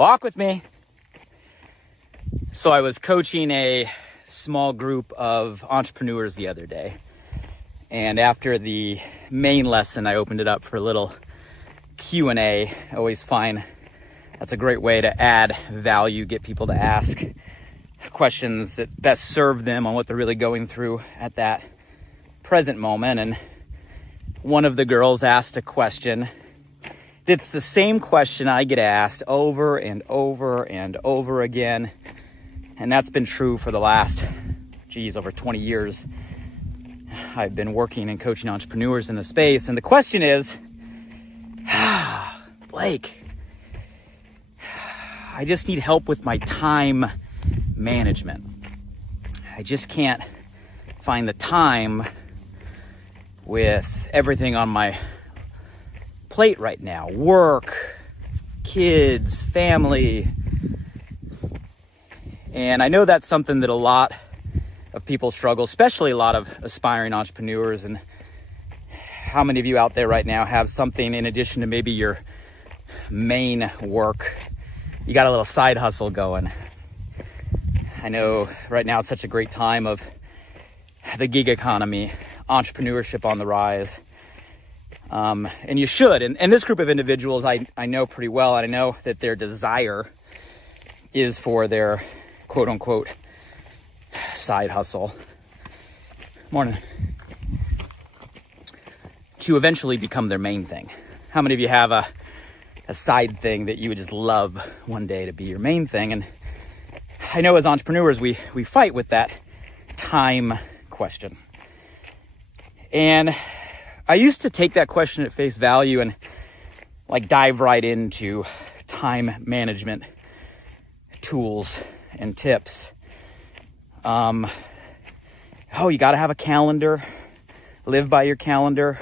Walk with me. So I was coaching a small group of entrepreneurs the other day. And after the main lesson, I opened it up for a little Q&A. I always find that's a great way to add value, get people to ask questions that best serve them on what they're really going through at that present moment. And one of the girls asked a question. It's the same question I get asked over and over and over again. And that's been true for the last, over 20 years. I've been working and coaching entrepreneurs in the space. And the question is, Blake, I just need help with my time management. I just can't find the time with everything on my plate right now. Work, kids, family. And I know that's something that a lot of people struggle, especially a lot of aspiring entrepreneurs. And how many of you out there right now have something in addition to maybe your main work? You got a little side hustle going. I know right now is such a great time of the gig economy, entrepreneurship on the rise. And you should. And this group of individuals I know pretty well, and I know that their desire is for their quote unquote side hustle. Morning. To eventually become their main thing. How many of you have a side thing that you would just love one day to be your main thing? And I know as entrepreneurs, we fight with that time question. And I used to take that question at face value and dive right into time management tools and tips. You got to have a calendar, live by your calendar.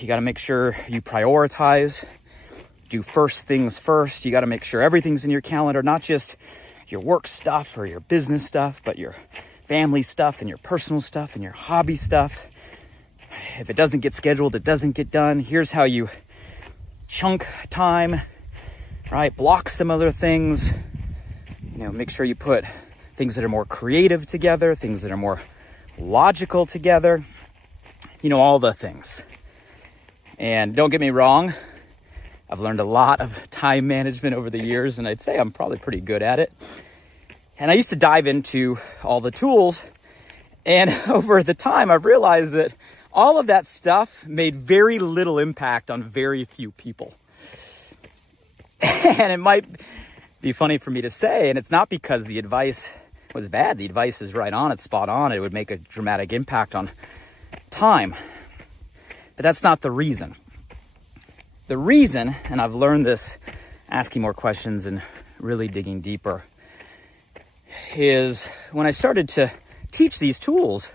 You got to make sure you prioritize, do first things first. You got to make sure everything's in your calendar, not just your work stuff or your business stuff, but your family stuff and your personal stuff and your hobby stuff. If it doesn't get scheduled, it doesn't get done. Here's how you chunk time, right? Block some other things. Make sure you put things that are more creative together, things that are more logical together. All the things. And don't get me wrong, I've learned a lot of time management over the years, and I'd say I'm probably pretty good at it. And I used to dive into all the tools, and over the time, I've realized that all of that stuff made very little impact on very few people. And it might be funny for me to say, and it's not because the advice was bad. The advice is right on, it's spot on. It would make a dramatic impact on time. But that's not the reason. The reason, and I've learned this asking more questions and really digging deeper, is when I started to teach these tools,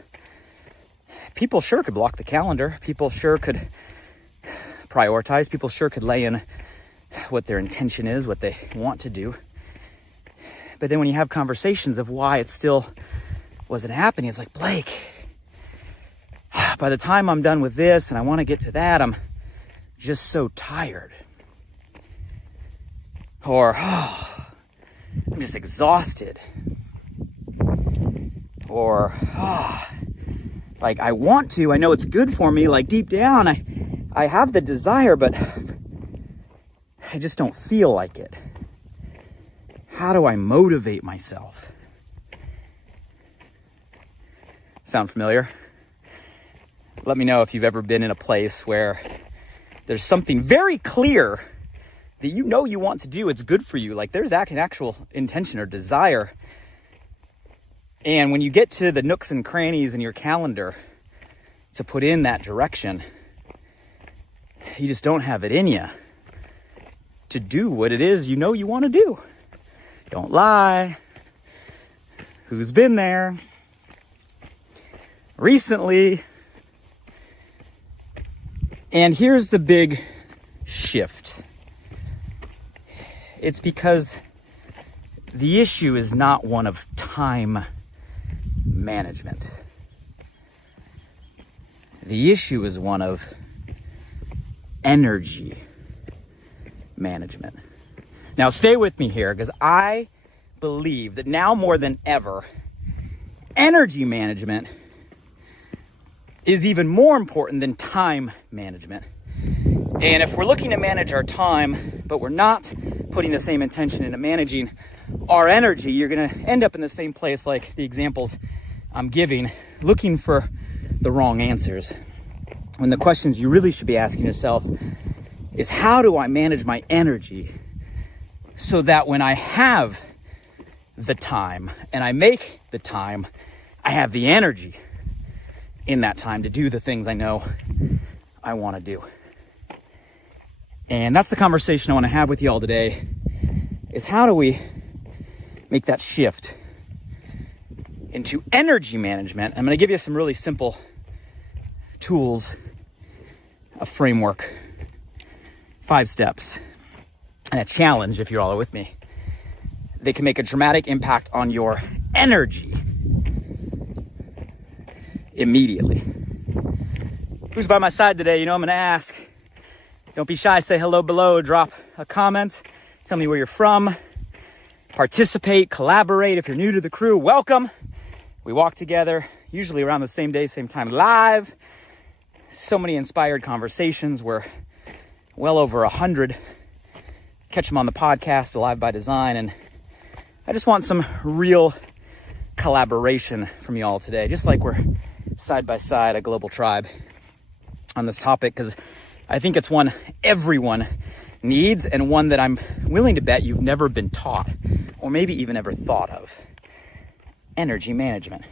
people sure could block the calendar. People sure could prioritize. People sure could lay in what their intention is, what they want to do. But then when you have conversations of why it still wasn't happening, it's like, Blake, by the time I'm done with this and I want to get to that, I'm just so tired. Or, I'm just exhausted. Or, I want to, I know it's good for me, deep down, I have the desire, but I just don't feel like it. How do I motivate myself? Sound familiar? Let me know if you've ever been in a place where there's something very clear that you want to do. It's good for you. There's an actual intention or desire. And when you get to the nooks and crannies in your calendar to put in that direction, you just don't have it in you to do what it is you want to do. Don't lie. Who's been there? Recently. And here's the big shift. It's because the issue is not one of time management. The issue is one of energy management. Now stay with me here, because I believe that now more than ever, energy management is even more important than time management. And if we're looking to manage our time, but we're not putting the same intention into managing our energy, you're gonna end up in the same place like the examples I'm giving, looking for the wrong answers. When the questions you really should be asking yourself is, how do I manage my energy so that when I have the time and I make the time, I have the energy in that time to do the things I know I want to do. And that's the conversation I want to have with you all today, is how do we make that shift into energy management? I'm going to give you some really simple tools, a framework, 5 steps, and a challenge, if you're all with me. They can make a dramatic impact on your energy immediately. Who's by my side today? You know I'm going to ask. Don't be shy. Say hello below. Drop a comment. Tell me where you're from. Participate, collaborate. If you're new to the crew, welcome. We walk together, usually around the same day, same time, live. So many inspired conversations. We're well over 100. Catch them on the podcast, Alive by Design. And I just want some real collaboration from you all today, just like we're side by side, a global tribe on this topic, because I think it's one everyone needs, and one that I'm willing to bet you've never been taught, or maybe even ever thought of. Energy management.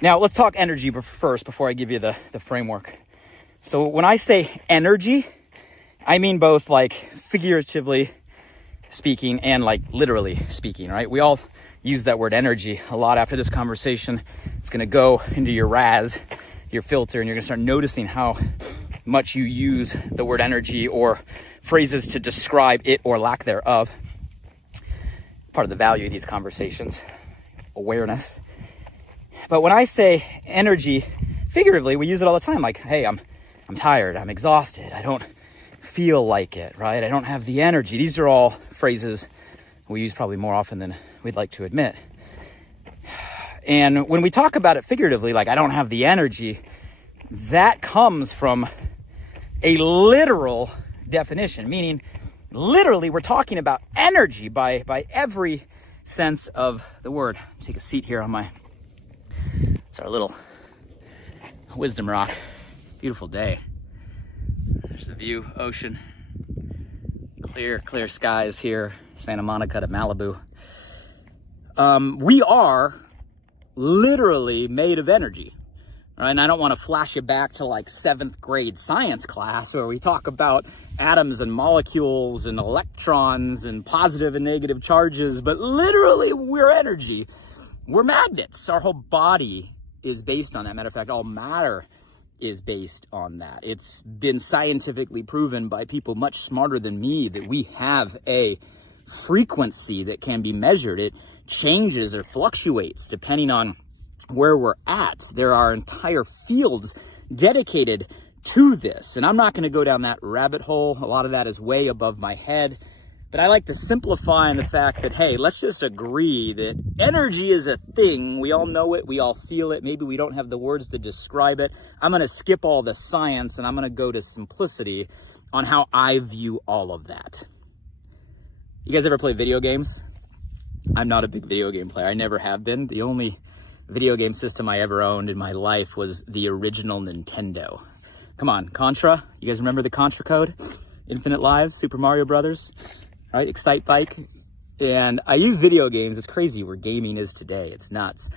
Now, let's talk energy first before I give you the framework. So when I say energy, I mean both like figuratively speaking and like literally speaking, right? We all use that word energy a lot. After this conversation, it's going to go into your RAS, your filter, and you're going to start noticing how much you use the word energy or phrases to describe it or lack thereof. Part of the value of these conversations, awareness. But when I say energy, figuratively, we use it all the time. Like, hey, I'm tired, I'm exhausted, I don't feel like it, right? I don't have the energy. These are all phrases we use probably more often than we'd like to admit. And when we talk about it figuratively, like I don't have the energy, that comes from a literal definition, meaning literally we're talking about energy by every sense of the word. Take a seat here on it's our little wisdom rock. Beautiful day. There's the view, ocean, clear skies here, Santa Monica to Malibu. We are literally made of energy. Right? And I don't want to flash you back to like 7th grade science class where we talk about atoms and molecules and electrons and positive and negative charges, but literally we're energy. We're magnets. Our whole body is based on that. Matter of fact, all matter is based on that. It's been scientifically proven by people much smarter than me that we have a frequency that can be measured. It changes or fluctuates depending on where we're at. There are entire fields dedicated to this, and I'm not going to go down that rabbit hole. A lot of that is way above my head, but I like to simplify in the fact that, hey, let's just agree that energy is a thing. We all know it, we all feel it. Maybe we don't have the words to describe it. I'm going to skip all the science and I'm going to go to simplicity on how I view all of that. You guys ever play video games? I'm not a big video game player. I never have been. The only video game system I ever owned in my life was the original Nintendo. Come on, Contra. You guys remember the Contra code? Infinite Lives, Super Mario Brothers, right? Excite Bike. And I use video games. It's crazy where gaming is today. It's nuts.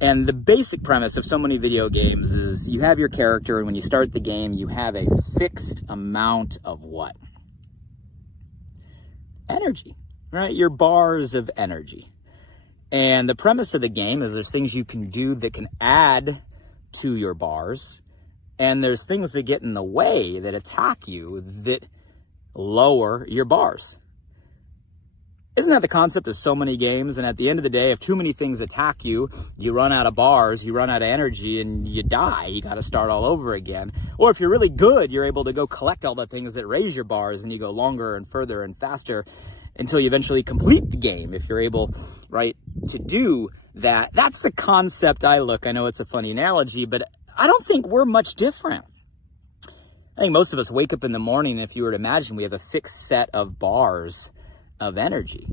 And the basic premise of so many video games is you have your character, and when you start the game, you have a fixed amount of what? Energy, right? Your bars of energy. And the premise of the game is there's things you can do that can add to your bars, and there's things that get in the way, that attack you, that lower your bars. Isn't that the concept of so many games? And at the end of the day, if too many things attack you, you run out of bars, you run out of energy, and you die. You got to start all over again. Or if you're really good, you're able to go collect all the things that raise your bars, and you go longer and further and faster until you eventually complete the game. If you're able, right, to do that. That's the concept I know it's a funny analogy, but I don't think we're much different. I think most of us wake up in the morning, and if you were to imagine, we have a fixed set of bars of energy.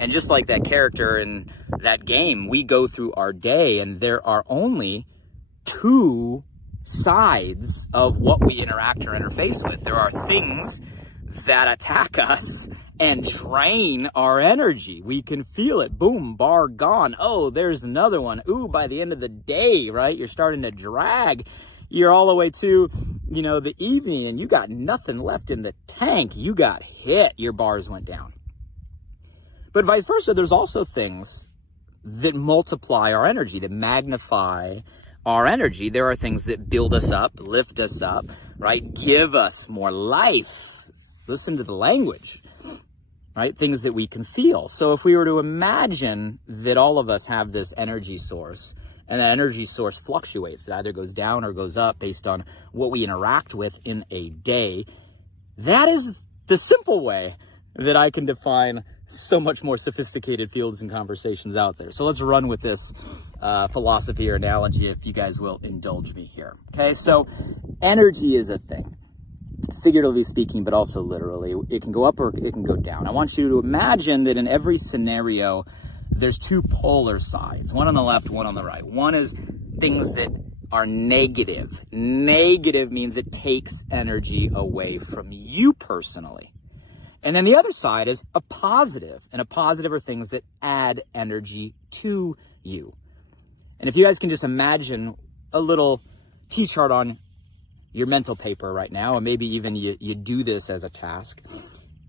And just like that character in that game, we go through our day, and there are only two sides of what we interact or interface with. There are things that attack us and drain our energy. We can feel it. Boom, bar gone. Oh, there's another one. Ooh, by the end of the day, right, you're starting to drag. You're all the way to, the evening, and you got nothing left in the tank. You got hit. Your bars went down. But vice versa, there's also things that multiply our energy, that magnify our energy. There are things that build us up, lift us up, right? Give us more life. Listen to the language, right? Things that we can feel. So if we were to imagine that all of us have this energy source, and that energy source fluctuates, it either goes down or goes up based on what we interact with in a day, that is the simple way that I can define so much more sophisticated fields and conversations out there. So let's run with this philosophy or analogy, if you guys will indulge me here. Okay, so energy is a thing, figuratively speaking, but also literally. It can go up or it can go down. I want you to imagine that in every scenario, there's two polar sides, one on the left, one on the right. One is things that are negative. Negative means it takes energy away from you personally. And then the other side is a positive, and a positive are things that add energy to you. And if you guys can just imagine a little T-chart on your mental paper right now, or maybe even you do this as a task,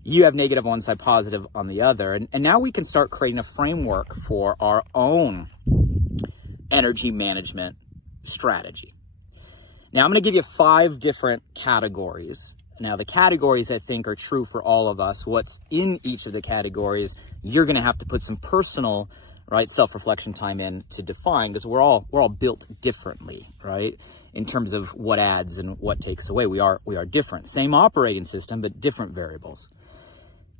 you have negative on one side, positive on the other. And now we can start creating a framework for our own energy management strategy. Now I'm going to give you 5 different categories. Now, the categories, I think, are true for all of us. What's in each of the categories, you're going to have to put some personal, right, self-reflection time in to define, because we're all built differently, right, in terms of what adds and what takes away. We are different. Same operating system, but different variables.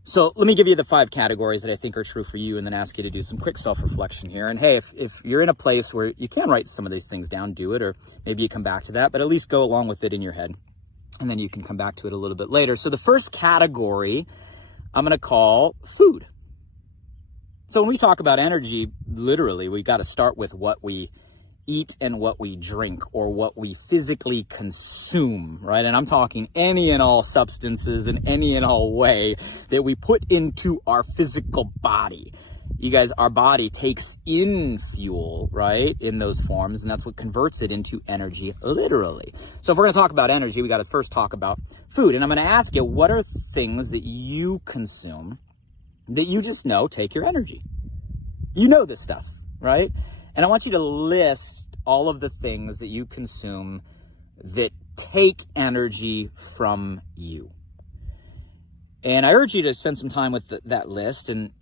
So let me give you the 5 categories that I think are true for you, and then ask you to do some quick self-reflection here. And hey, if you're in a place where you can write some of these things down, do it, or maybe you come back to that, but at least go along with it in your head. And then you can come back to it a little bit later. So the first category I'm going to call food. So when we talk about energy, literally, we got to start with what we eat and what we drink, or what we physically consume, right? And I'm talking any and all substances in any and all way that we put into our physical body. You guys, our body takes in fuel, right, in those forms, and that's what converts it into energy, literally. So if we're going to talk about energy, we got to first talk about food. And I'm going to ask you, what are things that you consume that you just know take your energy? You know this stuff, right? And I want you to list all of the things that you consume that take energy from you. And I urge you to spend some time with that list, and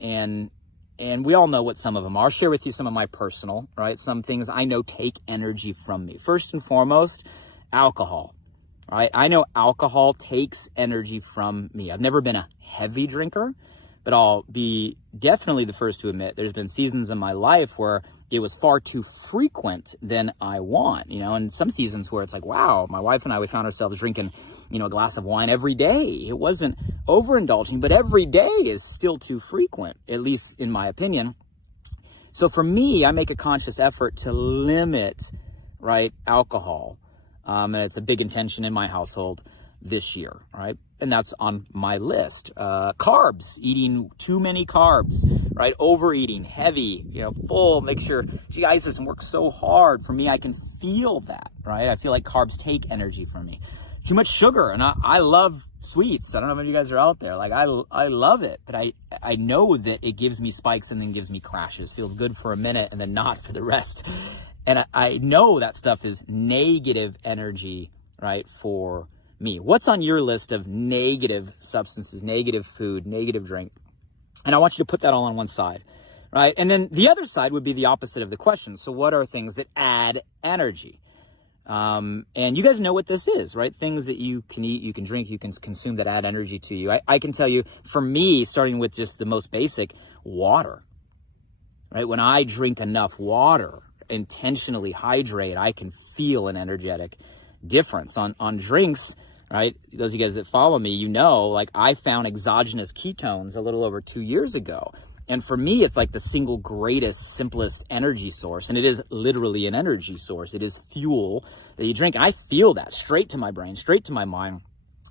we all know what some of them are. I'll share with you some of my personal, right? Some things I know take energy from me. First and foremost, alcohol, right? I know alcohol takes energy from me. I've never been a heavy drinker, but I'll be definitely the first to admit there's been seasons in my life where it was far too frequent than I want, and some seasons where it's like, wow, my wife and I, we found ourselves drinking, a glass of wine every day. It wasn't overindulging, but every day is still too frequent, at least in my opinion. So for me, I make a conscious effort to limit, right, alcohol. And it's a big intention in my household this year, right? And that's on my list. Carbs, eating too many carbs, right? Overeating, heavy, full, make sure GI system works so hard. For me, I can feel that, right? I feel like carbs take energy from me. Too much sugar, and I love sweets. I don't know if any of you guys are out there. Like, I love it, but I know that it gives me spikes and then gives me crashes. Feels good for a minute and then not for the rest. And I know that stuff is negative energy, right, for me. What's on your list of negative substances, negative food, negative drink And I want you to put that all on one side, right? And then the other side would be the opposite of the question. So what are things that add energy? And you guys know what this is, right? Things that you can eat, you can drink, you can consume that add energy to you. I can tell you, for me, starting with just the most basic, water, right? When I drink enough water, intentionally hydrate, I can feel an energetic difference. On drinks, right? Those of you guys that follow me, you know, like I found exogenous ketones a little over 2 years ago. And for me, it's like the single greatest, simplest energy source. And it is literally an energy source. It is fuel that you drink. And I feel that straight to my brain, straight to my mind.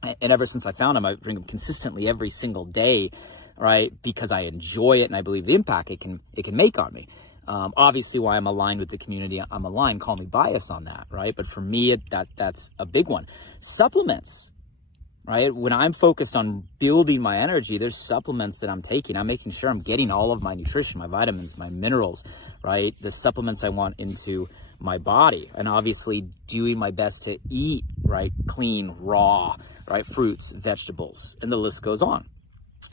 And ever since I found them, I drink them consistently every single day, right? Because I enjoy it and I believe the impact it can make on me. Obviously, why I'm aligned with the community, I'm aligned, call me biased on that, right? But for me, that's a big one. Supplements. Right? When I'm focused on building my energy, there's supplements that I'm taking. I'm making sure I'm getting all of my nutrition, my vitamins, my minerals, right? The supplements I want into my body. And obviously doing my best to eat, right? Clean, raw, right? Fruits, vegetables, and the list goes on.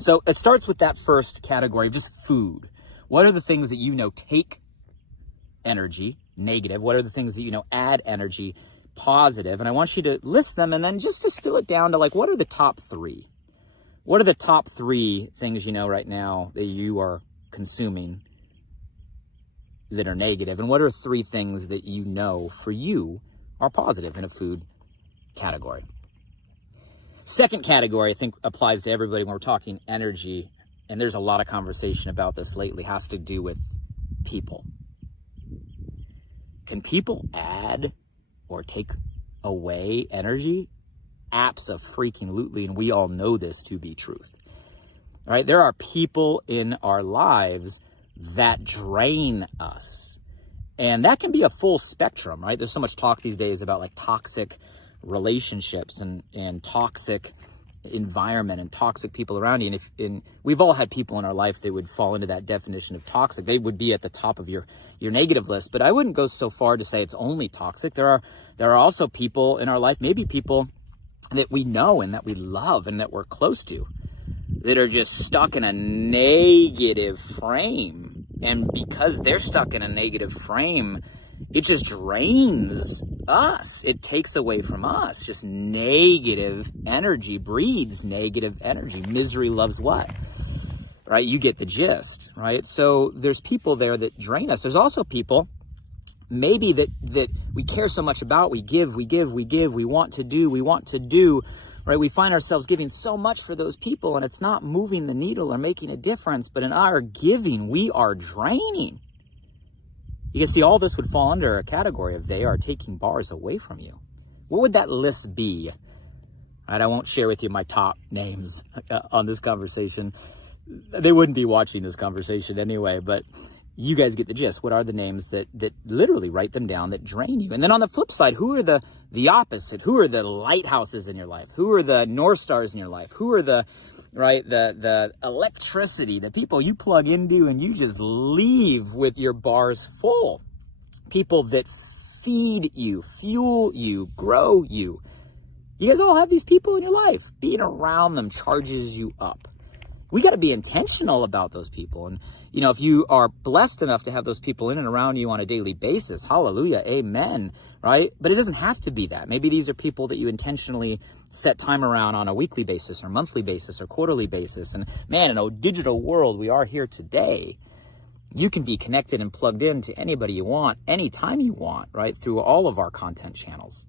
So it starts with that first category of just food. What are the things that you know take energy, negative? What are the things that you know add energy, positive? And I want you to list them and then just distill it down to like, what are the top three? What are the top three things you know right now that you are consuming that are negative? And what are three things that you know for you are positive in a food category? Second category, I think, applies to everybody when we're talking energy, and there's a lot of conversation about this lately, has to do with people. Can people add or take away energy? Abso-freaking-lutely, and we all know this to be truth. All right, there are people in our lives that drain us, and that can be a full spectrum, right? There's so much talk these days about like toxic relationships and toxic environment and toxic people around you. And we've all had people in our life that would fall into that definition of toxic. They would be at the top of your negative list, but I wouldn't go so far to say it's only toxic. There are also people in our life, maybe people that we know and that we love and that we're close to, that are just stuck in a negative frame. And because they're stuck in a negative frame, it just drains us. It takes away from us. Just negative energy breeds negative energy. Misery loves what? Right? You get the gist, right? So there's people there that drain us. There's also people maybe that we care so much about. We give, we want to do, right? We find ourselves giving so much for those people and it's not moving the needle or making a difference. But in our giving, we are draining. You can see all this would fall under a category of they are taking bars away from you. What would that list be? Right, I won't share with you my top names on this conversation. They wouldn't be watching this conversation anyway, but you guys get the gist. What are the names that literally, write them down, that drain you? And then on the flip side, who are the opposite? Who are the lighthouses in your life? Who are the North Stars in your life? Who are the electricity, the people you plug into and you just leave with your bars full? People that feed you, fuel you, grow you. You guys all have these people in your life. Being around them charges you up. We got to be intentional about those people. And, you know, if you are blessed enough to have those people in and around you on a daily basis, hallelujah, amen, right? But it doesn't have to be that. Maybe these are people that you intentionally set time around on a weekly basis or monthly basis or quarterly basis. And man, in a digital world we are here today, you can be connected and plugged in to anybody you want, anytime you want, right? Through all of our content channels.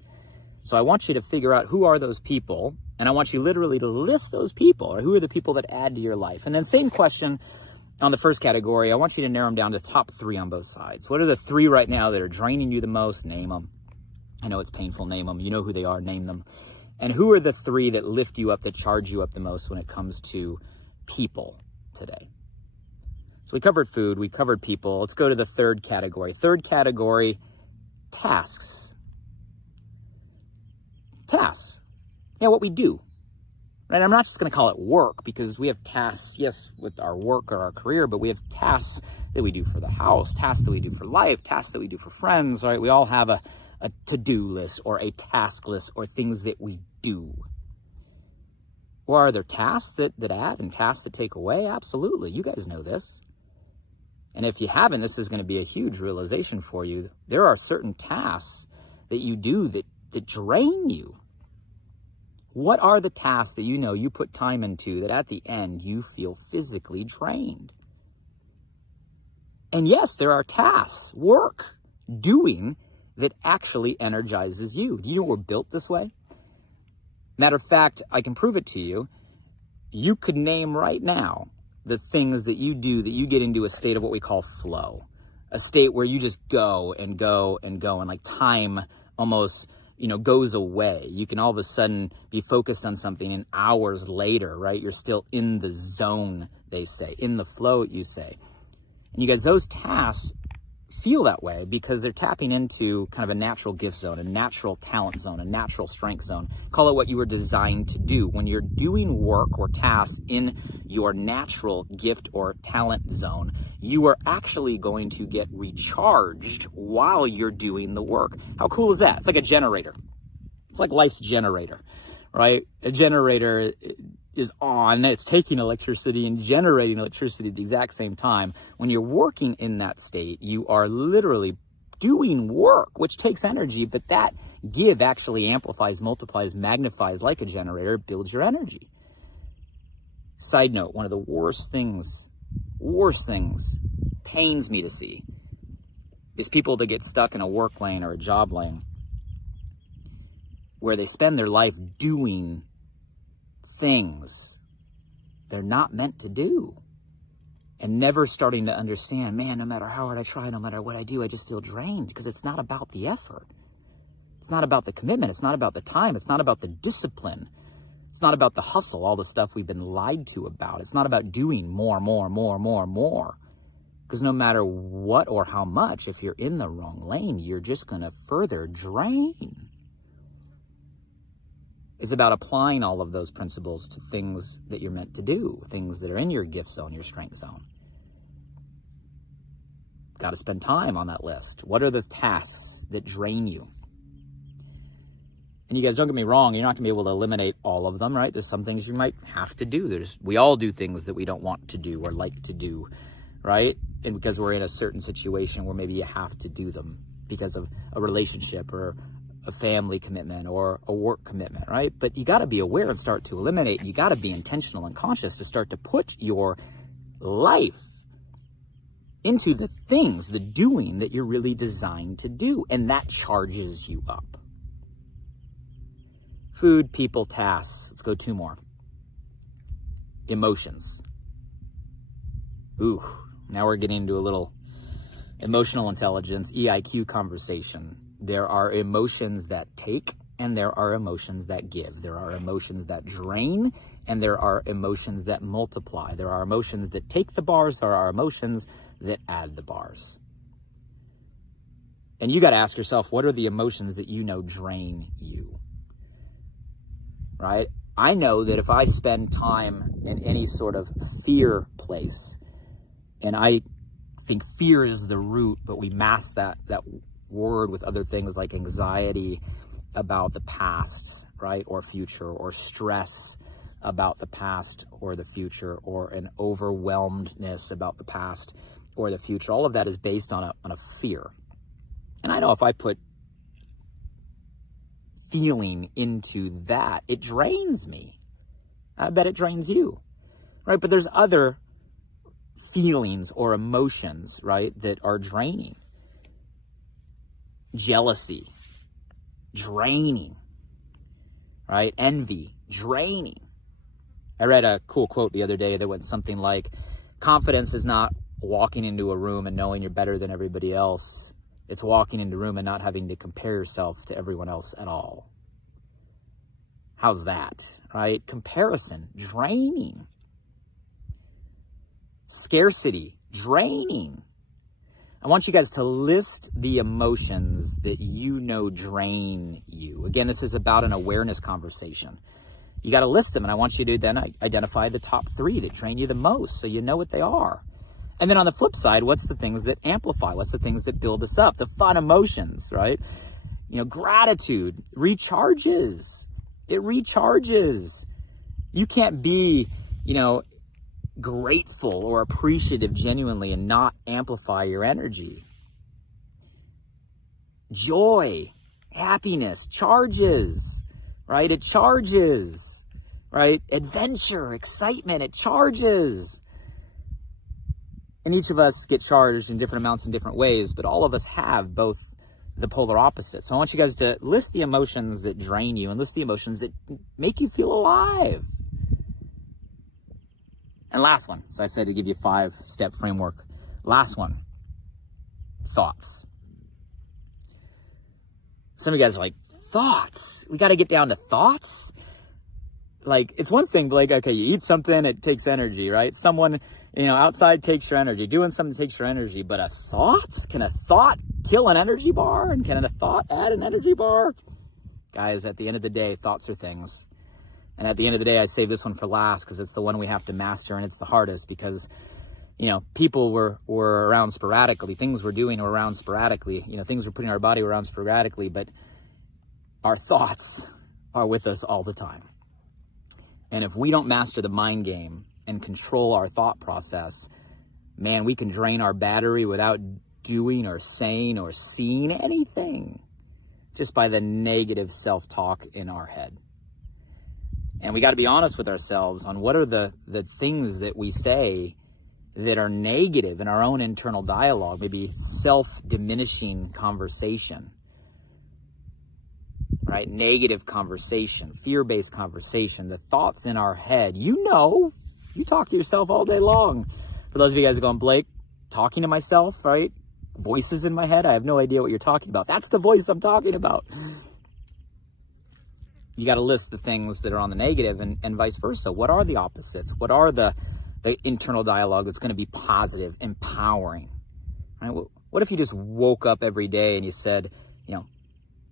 So I want you to figure out who are those people, and I want you literally to list those people, or who are the people that add to your life. And then same question on the first category. I want you to narrow them down to the top three on both sides. What are the three right now that are draining you the most? Name them. I know it's painful. Name them. You know who they are. Name them. And who are the three that lift you up, that charge you up the most when it comes to people today? So we covered food. We covered people. Let's go to the third category. Third category, tasks. Tasks. Yeah, what we do. Right? I'm not just going to call it work, because we have tasks, yes, with our work or our career, but we have tasks that we do for the house, tasks that we do for life, tasks that we do for friends, right? We all have a to-do list or a task list or things that we do. Or are there tasks that add and tasks that take away? Absolutely. You guys know this. And if you haven't, this is going to be a huge realization for you. There are certain tasks that you do that drain you. What are the tasks that you know you put time into that at the end you feel physically drained? And yes, there are tasks, work, doing that actually energizes you. Do you know we're built this way? Matter of fact, I can prove it to you. You could name right now the things that you do that you get into a state of what we call flow, a state where you just go and go and go, and like time almost, goes away. You can all of a sudden be focused on something, and hours later, right, you're still in the zone, they say, in the flow, you say. And you guys, those tasks feel that way because they're tapping into kind of a natural gift zone, a natural talent zone, a natural strength zone. Call it what you were designed to do. When you're doing work or tasks in your natural gift or talent zone, you are actually going to get recharged while you're doing the work. How cool is that? It's like a generator. It's like life's generator, right? A generator is on, it's taking electricity and generating electricity at the exact same time. When you're working in that state, you are literally doing work, which takes energy, but that give actually amplifies, multiplies, magnifies like a generator, builds your energy. Side note, one of the worst things, pains me to see, is people that get stuck in a work lane or a job lane where they spend their life doing things they're not meant to do, and never starting to understand, man, no matter how hard I try, no matter what I do, I just feel drained, because it's not about the effort. It's not about the commitment. It's not about the time. It's not about the discipline. It's not about the hustle, all the stuff we've been lied to about. It's not about doing more. Because no matter what or how much, if you're in the wrong lane, you're just going to further drain. It's about applying all of those principles to things that you're meant to do, things that are in your gift zone, your strength zone. Got to spend time on that list. What are the tasks that drain you? And you guys, don't get me wrong, you're not going to be able to eliminate all of them, right? There's some things you might have to do. We all do things that we don't want to do or like to do, right? And because we're in a certain situation where maybe you have to do them because of a relationship or a family commitment or a work commitment, right? But you got to be aware and start to eliminate. You got to be intentional and conscious to start to put your life into the things, the doing that you're really designed to do. And that charges you up. Food, people, tasks. Let's go 2 more. Emotions. Ooh, now we're getting into a little emotional intelligence, EIQ conversation. There are emotions that take, and there are emotions that give. There are emotions that drain, and there are emotions that multiply. There are emotions that take the bars. There are emotions that add the bars. And you got to ask yourself, what are the emotions that you know drain you? Right? I know that if I spend time in any sort of fear place, and I think fear is the root, but we mask that word with other things like anxiety about the past, right, or future, or stress about the past or the future, or an overwhelmedness about the past or the future. All of that is based on a fear. And I know if I put feeling into that, it drains me. I bet it drains you, right? But there's other feelings or emotions, right, that are draining. Jealousy, draining, right? Envy, draining. I read a cool quote the other day that went something like, confidence is not walking into a room and knowing you're better than everybody else. It's walking into a room and not having to compare yourself to everyone else at all. How's that, right? Comparison, draining. Scarcity, draining. I want you guys to list the emotions that you know drain you. Again, this is about an awareness conversation. You got to list them, and I want you to then identify the top 3 that drain you the most so you know what they are. And then on the flip side, what's the things that amplify? What's the things that build us up? The fun emotions, right? Gratitude recharges. It recharges. You can't be, grateful or appreciative genuinely and not amplify your energy. Joy, happiness, charges, right? It charges, right? Adventure, excitement, it charges. And each of us get charged in different amounts in different ways, but all of us have both the polar opposites. So I want you guys to list the emotions that drain you and list the emotions that make you feel alive. And last one, so I said to give you a 5-step framework. Last one, thoughts. Some of you guys are like, thoughts? We got to get down to thoughts? Like, it's one thing, like, okay, you eat something, it takes energy, right? Someone, outside takes your energy. Doing something takes your energy. But a thought? Can a thought kill an energy bar? And can a thought add an energy bar? Guys, at the end of the day, thoughts are things. And at the end of the day, I save this one for last because it's the one we have to master, and it's the hardest because, people were around sporadically. Things we're doing were around sporadically. Things we're putting our body around sporadically, but our thoughts are with us all the time. And if we don't master the mind game and control our thought process, man, we can drain our battery without doing or saying or seeing anything just by the negative self-talk in our head. And we got to be honest with ourselves on what are the things that we say that are negative in our own internal dialogue, maybe self-diminishing conversation, right? Negative conversation, fear-based conversation, the thoughts in our head. You talk to yourself all day long. For those of you guys going, Blake, talking to myself, right? Voices in my head. I have no idea what you're talking about. That's the voice I'm talking about. You got to list the things that are on the negative and vice versa. What are the opposites? What are the internal dialogue that's going to be positive, empowering? Right? What if you just woke up every day and you said,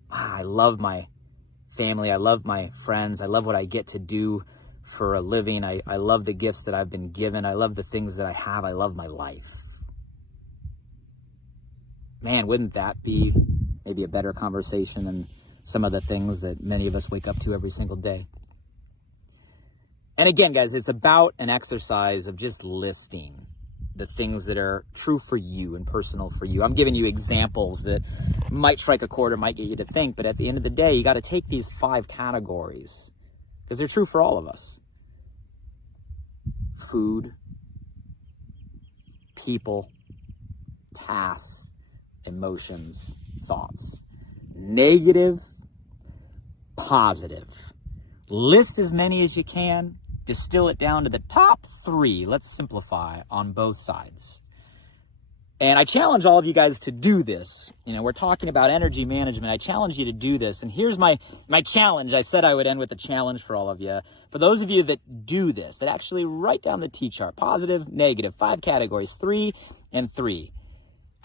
I love my family. I love my friends. I love what I get to do for a living. I love the gifts that I've been given. I love the things that I have. I love my life. Man, wouldn't that be maybe a better conversation than some of the things that many of us wake up to every single day? And again, guys, it's about an exercise of just listing the things that are true for you and personal for you. I'm giving you examples that might strike a chord or might get you to think, but at the end of the day, you got to take these 5 categories because they're true for all of us. Food, people, tasks, emotions, thoughts. Negative, positive. List as many as you can. Distill it down to the top 3. Let's simplify on both sides. And I challenge all of you guys to do this. We're talking about energy management. I challenge you to do this. And here's my challenge. I said I would end with a challenge for all of you. For those of you that do this, that actually write down the T-chart, positive, negative, 5 categories, 3 and 3.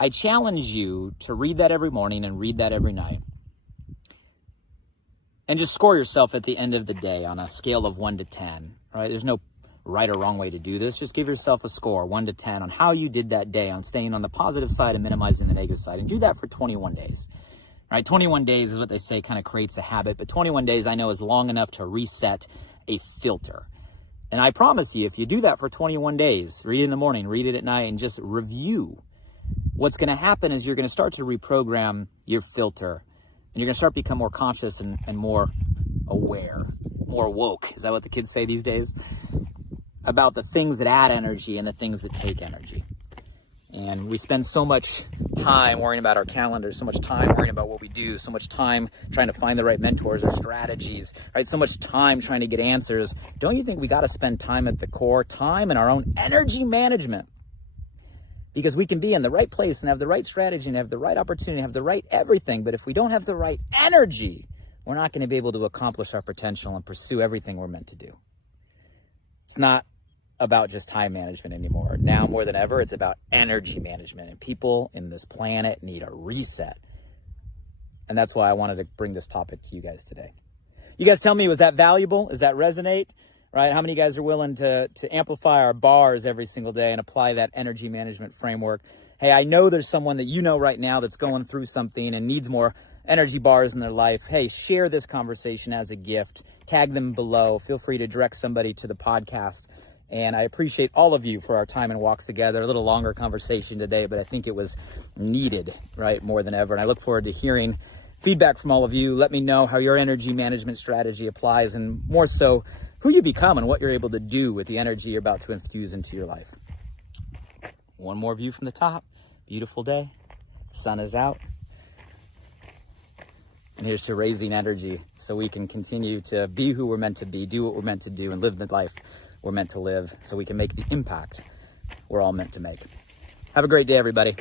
I challenge you to read that every morning and read that every night. And just score yourself at the end of the day on a scale of 1 to 10, right? There's no right or wrong way to do this. Just give yourself a score, 1 to 10, on how you did that day, on staying on the positive side and minimizing the negative side. And do that for 21 days, right? 21 days is what they say kind of creates a habit, but 21 days I know is long enough to reset a filter. And I promise you, if you do that for 21 days, read it in the morning, read it at night, and just review, what's going to happen is you're going to start to reprogram your filter. And you're going to start to become more conscious and more aware, more woke. Is that what the kids say these days? About the things that add energy and the things that take energy. And we spend so much time worrying about our calendars, so much time worrying about what we do, so much time trying to find the right mentors or strategies, right? So much time trying to get answers. Don't you think we got to spend time at the core, time in our own energy management? Because we can be in the right place and have the right strategy and have the right opportunity, have the right everything. But if we don't have the right energy, we're not going to be able to accomplish our potential and pursue everything we're meant to do. It's not about just time management anymore. Now more than ever, it's about energy management. And people in this planet need a reset. And that's why I wanted to bring this topic to you guys today. You guys tell me, was that valuable? Does that resonate? Right? How many of you guys are willing to amplify our bars every single day and apply that energy management framework? Hey, I know there's someone that you know right now that's going through something and needs more energy bars in their life, hey, share this conversation as a gift. Tag them below. Feel free to direct somebody to the podcast. And I appreciate all of you for our time and walks together. A little longer conversation today, but I think it was needed, right, more than ever. And I look forward to hearing feedback from all of you. Let me know how your energy management strategy applies, and more so, who you become and what you're able to do with the energy you're about to infuse into your life. One more view from the top. Beautiful day. Sun is out. And here's to raising energy so we can continue to be who we're meant to be, do what we're meant to do, and live the life we're meant to live so we can make the impact we're all meant to make. Have a great day, everybody.